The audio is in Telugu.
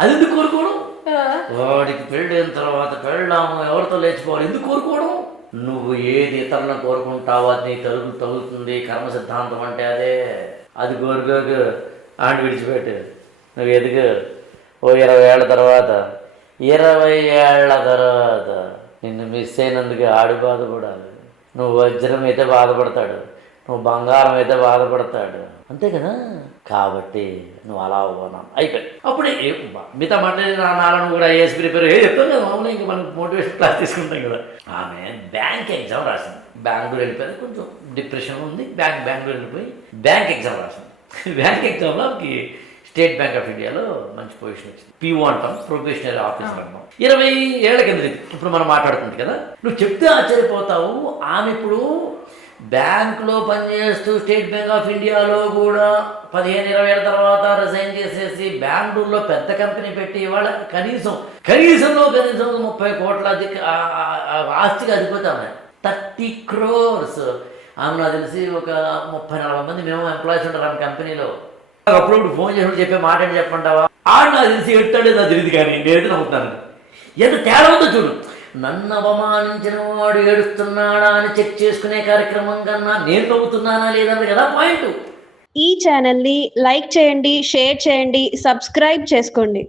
అది ఎందుకు కోరుకోవడం వాడికి పెళ్ళైన తర్వాత పెళ్ళాము ఎవరితో లేచిపోవాలి? ఎందుకు కోరుకోవడం? నువ్వు ఏది ఇతరులను కోరుకుంటావో అది నీ తలుపు తగులుతుంది కర్మ సిద్ధాంతం అంటే అదే. అది కోరుకోకు ఆంటి విడిచిపెట్టు. నువ్వు ఎదుగు. ఓ ఇరవై ఏళ్ళ తర్వాత ఇరవై ఏళ్ళ తర్వాత నిన్ను మిస్ అయినందుకు ఆడి బాధపడాలి. నువ్వు వజ్రం అయితే బాధపడతాడు. నువ్వు బంగారం అయితే బాధపడతాడు. అంతే కదా? కాబట్టి నువ్వు అలా అవ్వనాను అయిపోయి అప్పుడే మిగతా మాట్లాడి నా నాలను కూడా ఐఏఎస్ ప్రిపేర్ ఏ చెప్తాం కదా మామూలు ఇంకా మనం మోటివేషన్ క్లాస్ తీసుకుంటాం కదా. ఆమె బ్యాంక్ ఎగ్జామ్ రాసింది. బెంగళూరు వెళ్ళిపోయింది. కొంచెం డిప్రెషన్ ఉంది. బ్యాంక్ బెంగళూరు వెళ్ళిపోయి బ్యాంక్ ఎగ్జామ్ రాసింది. బ్యాంక్ ఎగ్జామ్లో ఆమెకి స్టేట్ బ్యాంక్ ఆఫ్ ఇండియాలో మంచి పొజిషన్ వచ్చింది. పీఓ అంటాం. ప్రొఫెషనల్ ఆఫీసర్ అంటాం. ఇరవై ఏళ్ళ కింద ఇప్పుడు మనం మాట్లాడుతుంది కదా. నువ్వు చెప్తే ఆశ్చర్యపోతావు. ఆమె ఇప్పుడు బ్యాంక్లో పనిచేస్తూ స్టేట్ బ్యాంక్ ఆఫ్ ఇండియాలో కూడా పదిహేను ఇరవై ఏళ్ళ తర్వాత రిజైన్ చేసేసి బెంగళూరులో పెద్ద కంపెనీ పెట్టి ఇవాళ కనీసం కనీసంలో కనీసం ముప్పై కోట్ల అధిక ఆస్తికి అధిపతి ఆమె. Thirty crores. ఆమె నాకు తెలిసి ఒక ముప్పై నలభై మంది మేము ఎంప్లాయీస్ ఉంటారు ఆమె కంపెనీలో. అప్పుడప్పుడు ఫోన్ చేసినప్పుడు చెప్పే మాట ఏంటి చెప్పంటావా ఆడు నాకు తెలిసి ఎట్టాడే నాకు తెలియదు కానీ నేనైతే నమ్ముతాను ఎంత తేడా ఉందో చూడు. నన్ను అవమానించిన వాడు ఏడుస్తున్నాడా అని చెక్ చేసుకునే కార్యక్రమం కన్నా నేను నవ్వుతున్నానా లేదన్నది కదా పాయింట్. ఈ ఛానల్ని లైక్ చేయండి షేర్ చేయండి సబ్స్క్రైబ్ చేసుకోండి.